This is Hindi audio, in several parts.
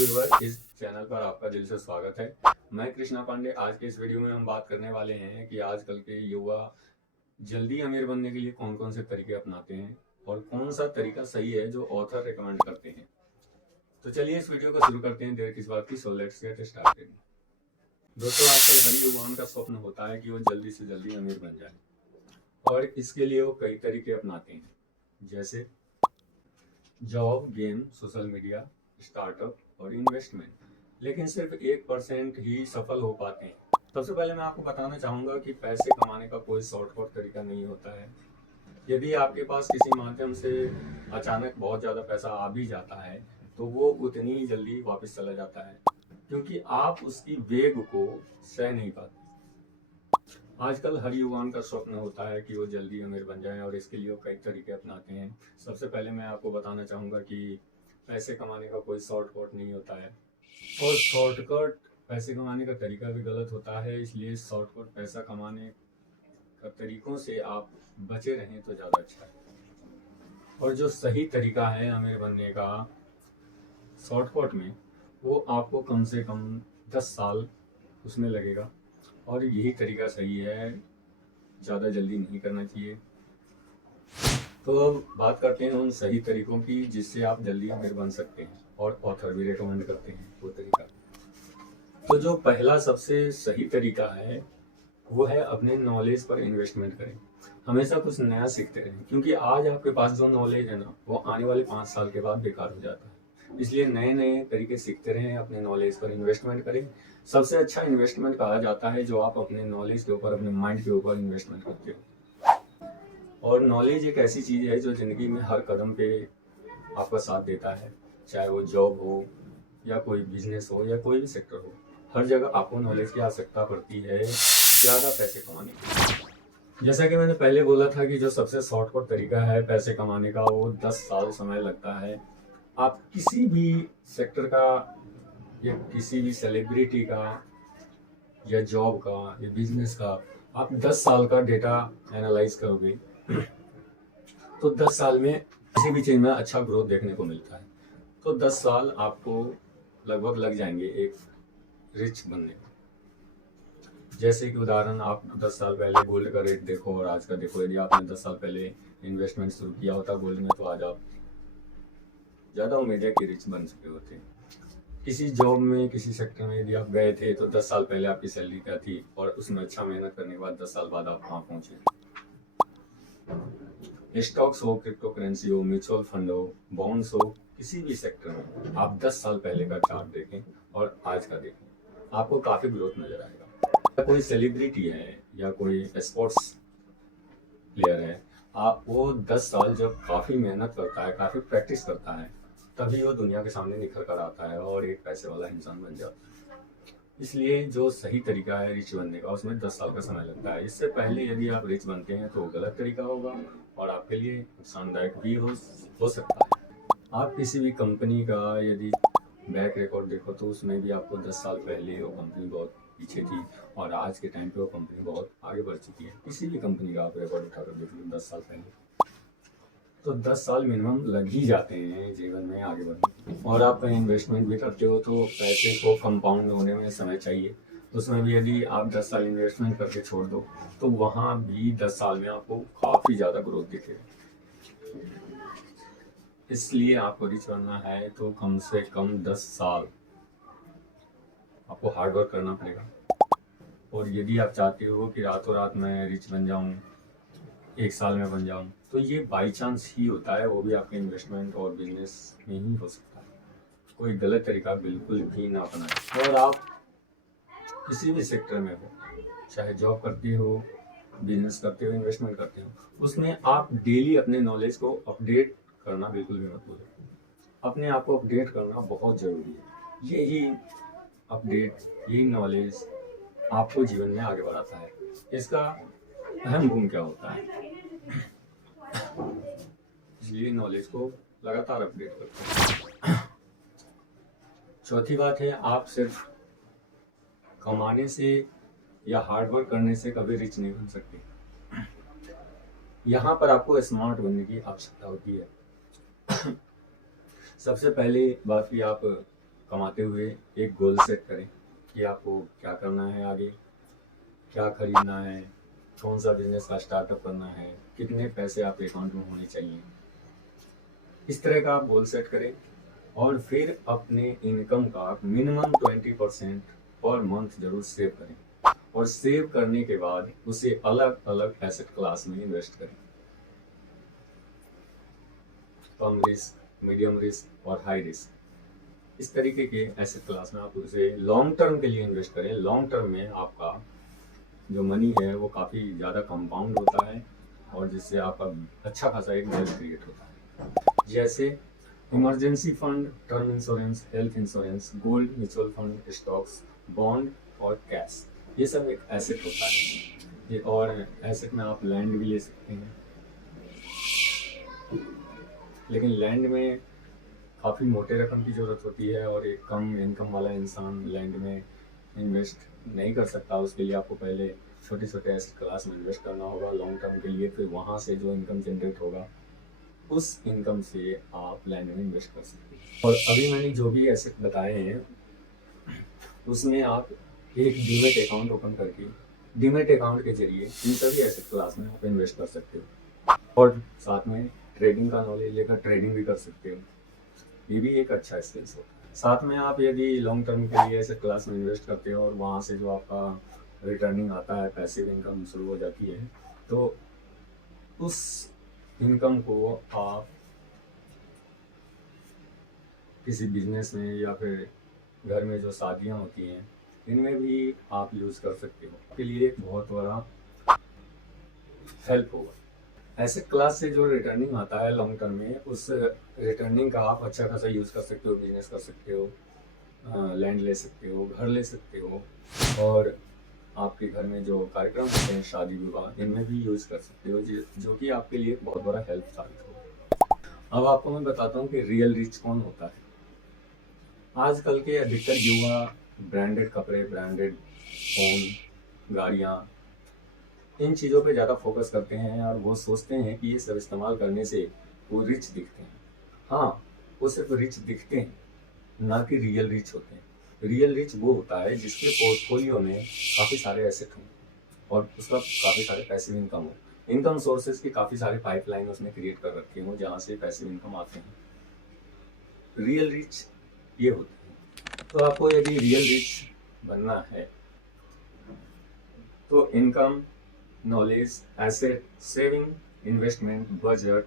व्यूअर, इस चैनल पर आपका दिल से स्वागत है। मैं कृष्णा पांडे। आज के इस वीडियो में हम बात करने वाले हैं कि आजकल के युवा जल्दी अमीर बनने के लिए कौन कौन से तरीके अपनाते हैं और कौन सा तरीका सही है जो ऑथर रिकमेंड करते हैं। तो चलिए इस वीडियो को शुरू करते हैं देर किस बात की। So let's get started. दोस्तों, आजकल हर युवाओं का स्वप्न होता है कि वो जल्दी से जल्दी अमीर बन जाए और इसके लिए वो कई तरीके अपनाते हैं, जैसे job, game, social media, startup और इन्वेस्टमेंट। लेकिन सिर्फ 1% ही सफल हो पाते हैं। सबसे पहले मैं आपको बताना चाहूँगा कि पैसे कमाने का कोई शॉर्टकट तरीका नहीं होता है। यदि आपके पास किसी माध्यम से अचानक बहुत ज़्यादा पैसा आ भी जाता है तो वो उतनी ही जल्दी वापस चला जाता है, क्योंकि आप उसकी वेग को सह नहीं पाते। आजकल हर युवाओं का स्वप्न होता है कि वो जल्दी अमीर बन जाए और इसके लिए वो कई तरीके अपनाते हैं। सबसे पहले मैं आपको बताना चाहूँगा कि पैसे कमाने का कोई शॉर्टकट नहीं होता है और शॉर्टकट पैसे कमाने का तरीका भी गलत होता है। इसलिए शॉर्टकट पैसा कमाने का तरीकों से आप बचे रहें तो ज़्यादा अच्छा है। और जो सही तरीका है अमीर बनने का शॉर्टकट में, वो आपको कम से कम 10 साल उसमें लगेगा और यही तरीका सही है, ज़्यादा जल्दी नहीं करना चाहिए। तो अब बात करते हैं उन सही तरीकों की जिससे आप जल्दी अमीर बन सकते हैं और ऑथर भी रेकमेंड करते हैं वो तरीका। तो जो पहला सबसे सही तरीका है वो है अपने नॉलेज पर इन्वेस्टमेंट करें। हमेशा कुछ नया सीखते रहें, क्योंकि आज आपके पास जो नॉलेज है ना, वो आने वाले 5 साल के बाद बेकार हो जाता है। इसलिए नए नए तरीके सीखते रहें, अपने नॉलेज पर इन्वेस्टमेंट करें। सबसे अच्छा इन्वेस्टमेंट कहा जाता है जो आप अपने नॉलेज के ऊपर, अपने माइंड के ऊपर इन्वेस्टमेंट करते हो। और नॉलेज एक ऐसी चीज़ है जो ज़िंदगी में हर कदम पे आपका साथ देता है, चाहे वो जॉब हो या कोई बिजनेस हो या कोई भी सेक्टर हो। हर जगह आपको नॉलेज की आवश्यकता पड़ती है ज़्यादा पैसे कमाने के लिए। जैसा कि मैंने पहले बोला था कि जो सबसे शॉर्टकट तरीका है पैसे कमाने का, वो 10 साल समय लगता है। आप किसी भी सेक्टर का या किसी भी सेलिब्रिटी का या जॉब का या बिजनेस का आप 10 साल का डेटा एनालाइज करोगे तो 10 साल में किसी भी चीज़ में अच्छा ग्रोथ देखने को मिलता है। तो 10 साल आपको लगभग लग जाएंगे एक रिच बनने में। जैसे कि उदाहरण, आप 10 साल पहले गोल्ड का रेट देखो और आज का देखो। यदि आपने 10 साल पहले इन्वेस्टमेंट शुरू किया होता गोल्ड में, तो आज आप ज़्यादा उम्मीद है कि रिच बन चुके होते। किसी जॉब में, किसी सेक्टर में यदि आप गए थे तो 10 साल पहले आपकी सैलरी क्या थी और उसमें अच्छा मेहनत करने के बाद 10 साल बाद आप कहाँ पहुँचे। स्टॉक्स हो, क्रिप्टो करेंसी हो, म्यूचुअल फंड हो, बॉन्ड्स हो, किसी भी सेक्टर में आप 10 साल पहले का चार्ट देखें और आज का देखें, आपको काफ़ी ग्रोथ नजर आएगा। कोई सेलिब्रिटी है या कोई स्पोर्ट्स प्लेयर है, आप वो 10 साल जब काफ़ी मेहनत करता है, काफ़ी प्रैक्टिस करता है, तभी वो दुनिया के सामने निखर कर आता है और एक पैसे वाला इंसान बन जाता है। इसलिए जो सही तरीका है रिच बनने का, उसमें 10 साल का समय लगता है। इससे पहले यदि आप रिच बनते हैं तो गलत तरीका होगा और आपके लिए नुकसानदायक भी हो सकता है। आप किसी भी कंपनी का यदि बैक रिकॉर्ड देखो तो उसमें भी आपको 10 साल पहले वो कंपनी बहुत पीछे थी और आज के टाइम पे वो कंपनी बहुत आगे बढ़ चुकी है। किसी भी कंपनी का आप रिकॉर्ड उठाकर देख लो 10 साल पहले, तो 10 साल मिनिमम लग ही जाते हैं जीवन में आगे बढ़ने। और आप कहीं इन्वेस्टमेंट भी करते हो तो पैसे को कंपाउंड होने में समय चाहिए। उसमें भी यदि आप 10 साल इन्वेस्टमेंट करके छोड़ दो तो वहाँ भी 10 साल में आपको काफ़ी ज़्यादा ग्रोथ दिखेगा। इसलिए आपको रिच बनना है तो कम से कम 10 साल आपको हार्ड वर्क करना पड़ेगा। और यदि आप चाहते हो कि रातों रात मैं रिच बन जाऊँ, 1 साल में बन जाऊँ, तो ये बाई चांस ही होता है। वो भी आपके इन्वेस्टमेंट और बिजनेस में ही हो सकता है। कोई गलत तरीका बिल्कुल भी ना अपनाएं। और आप किसी भी सेक्टर में हो, चाहे जॉब करते हो, बिजनेस करते हो, इन्वेस्टमेंट करते हो, उसमें आप डेली अपने नॉलेज को अपडेट करना बिल्कुल भी मत भूलें। अपने आप को अपडेट करना बहुत ज़रूरी है। यही अपडेट, यही नॉलेज आपको जीवन में आगे बढ़ाता है। इसका अहम भूमिका होता है, इसलिए नॉलेज को लगातार अपडेट करते हैं। चौथी बात है, आप सिर्फ कमाने से या हार्ड वर्क करने से कभी रिच नहीं बन सकते। यहाँ पर आपको स्मार्ट बनने की आवश्यकता होती है। सबसे पहले बात की, आप कमाते हुए एक गोल सेट करें कि आपको क्या करना है आगे, क्या खरीदना है, कौन सा बिजनेस का स्टार्टअप करना है, कितने पैसे आपके अकाउंट में होने चाहिए। इस तरह का आप गोल सेट करें और फिर अपने इनकम का मिनिमम 20% पर मंथ जरूर सेव करें और सेव करने के बाद उसे अलग अलग एसेट क्लास में इन्वेस्ट करें। कम रिस्क, मीडियम रिस्क और हाई रिस्क, इस तरीके के एसेट क्लास में आप उसे लॉन्ग टर्म के लिए इन्वेस्ट करें। लॉन्ग टर्म में आपका जो मनी है वो काफ़ी ज़्यादा कंपाउंड होता है और जिससे आपका अच्छा खासा एक वेल्थ क्रिएट होता है। जैसे emergency fund, term insurance, health insurance, gold, mutual fund, stocks, bond और कैश, ये सब एक एसेट होता है। ये और एसेट में आप लैंड भी ले सकते हैं, लेकिन लैंड में काफ़ी मोटे रकम की ज़रूरत होती है और एक कम इनकम वाला इंसान लैंड में इन्वेस्ट नहीं कर सकता। उसके लिए आपको पहले छोटे छोटे एसेट क्लास में इन्वेस्ट करना होगा लॉन्ग टर्म के लिए, फिर वहाँ से जो इनकम जनरेट होगा उस इनकम से आप लैंड में इन्वेस्ट कर सकते हैं। और अभी मैंने जो भी एसेट बताए हैं उसमें आप एक डीमेट अकाउंट ओपन करके डीमेट अकाउंट के जरिए इन सभी एसेट क्लास में आप इन्वेस्ट कर सकते हो और साथ में ट्रेडिंग का नॉलेज लेकर ट्रेडिंग भी कर सकते हो। ये भी एक अच्छा स्किल्स होता है। साथ में आप यदि लॉन्ग टर्म के लिए एसेट क्लास में इन्वेस्ट करते हो और वहाँ से जो आपका रिटर्निंग आता है, पैसिव इनकम शुरू हो जाती है, तो उस इनकम को आप किसी बिजनेस में या फिर घर में जो शादियाँ होती हैं इनमें भी आप यूज़ कर सकते हो। आपके लिए एक बहुत बड़ा हेल्प होगा। एसेट क्लास से जो रिटर्निंग आता है लॉन्ग टर्म में, उस रिटर्निंग का आप अच्छा खासा यूज़ कर सकते हो, बिजनेस कर सकते हो, लैंड ले सकते हो, घर ले सकते हो और आपके घर में जो कार्यक्रम होते हैं शादी विवाह, इनमें भी यूज़ कर सकते हो, जो कि आपके लिए बहुत बड़ा हेल्प साबित होगा। अब आपको मैं बताता हूँ कि रियल रिच कौन होता है। आजकल के अधिकतर युवा ब्रांडेड कपड़े, ब्रांडेड फोन, गाड़ियाँ, इन चीज़ों पे ज़्यादा फोकस करते हैं और वो सोचते हैं कि ये सब इस्तेमाल करने से वो रिच दिखते हैं। हाँ, वो सिर्फ रिच दिखते हैं, ना कि रियल रिच होते हैं। रियल रिच वो होता है जिसके पोर्टफोलियो में काफ़ी सारे एसेट हों और उसका काफ़ी सारे पैसिव इनकम हो, इनकम सोर्सेज की काफ़ी सारे पाइपलाइन उसने क्रिएट कर रखे हों जहाँ से पैसिव इनकम आते हैं। रियल रिच ये होते हैं। तो आपको यदि रियल रिच बनना है तो income, knowledge, asset, saving, investment, budget,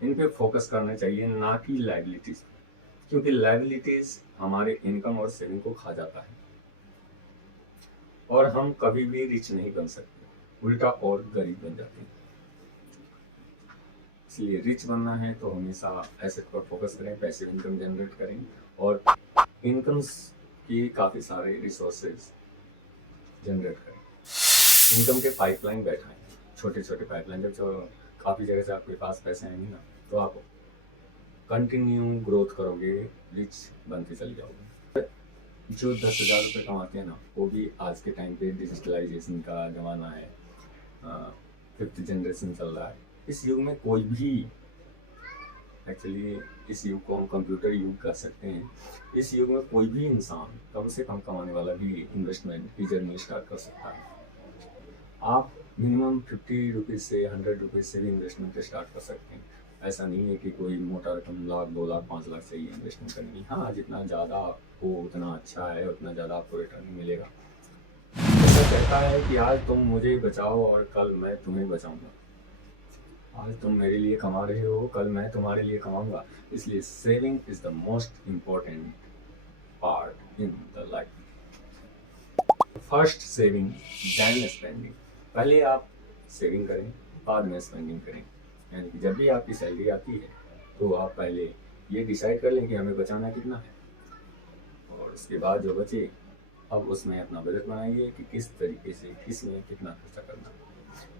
इन पे फोकस करना चाहिए, ना कि लायबिलिटीज, क्योंकि लायबिलिटीज हमारे इनकम और सेविंग को खा जाता है और हम कभी भी रिच नहीं बन सकते, उल्टा और गरीब बन जाते हैं। इसलिए रिच बनना है तो हमेशा एसेट पर फोकस करें, पैसिव इनकम जनरेट करें और इनकम्स की काफ़ी सारे रिसोर्सेज जनरेट करें। इनकम के पाइपलाइन बैठाएं, छोटे छोटे पाइपलाइन। जब जो काफ़ी जगह से आपके पास पैसे आएंगे ना, तो आप कंटिन्यू ग्रोथ करोगे, रिच बनते चले जाओगे। जो 10,000 रुपये कमाते हैं ना, वो भी आज के टाइम पे डिजिटलाइजेशन का ज़माना है, 5th जनरेशन चल रहा है। इस युग में कोई भी, एक्चुअली इस युग को हम कंप्यूटर युग कह सकते हैं, इस युग में कोई भी इंसान कम से कम कमाने वाला भी इन्वेस्टमेंट की जर्नी स्टार्ट कर सकता है। आप मिनिमम 50 रुपीज़ से 100 रुपीज़ से भी इन्वेस्टमेंट स्टार्ट कर सकते हैं। ऐसा नहीं है कि कोई मोटा रकम 1 लाख, 2 लाख, 5 लाख से ही इन्वेस्टमेंट करनी है। हाँ, जितना ज़्यादा हो उतना अच्छा है, उतना ज़्यादा आपको रिटर्न मिलेगा। ऐसा कहता है कि आज तुम मुझे बचाओ और कल मैं तुम्हें बचाऊंगा। आज तुम मेरे लिए कमा रहे हो, कल मैं तुम्हारे लिए कमाऊंगा। इसलिए saving is the most important part in the life. First saving then spending. पहले आप सेविंग करें, बाद में स्पेंडिंग करें। यानी कि जब भी आपकी सैलरी आती है तो आप पहले ये डिसाइड कर लें कि हमें बचाना कितना है और उसके बाद जो बचे अब उसमें अपना बजट बनाइए कि किस तरीके से किस में कितना खर्चा करना है।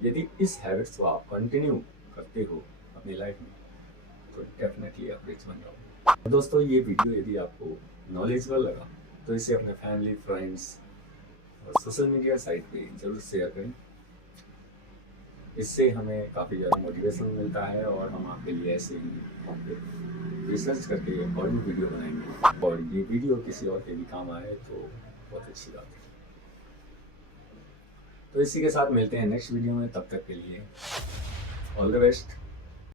यदि इस हैबिट्स को आप कंटिन्यू करते हो अपनी लाइफ में तो डेफिनेटली आप रिच बन जाओगे। दोस्तों, ये वीडियो यदि आपको नॉलेजेबल लगा तो इसे अपने फैमिली, फ्रेंड्स और सोशल मीडिया साइट पे जरूर शेयर करें। इससे हमें काफ़ी ज़्यादा मोटिवेशन मिलता है और हम आपके लिए ऐसे ही रिसर्च करके और भी वीडियो बनाएंगे, और ये वीडियो किसी और के भी काम आए तो बहुत अच्छी बात है। तो इसी के साथ मिलते हैं नेक्स्ट वीडियो में, तब तक के लिए ऑल द बेस्ट।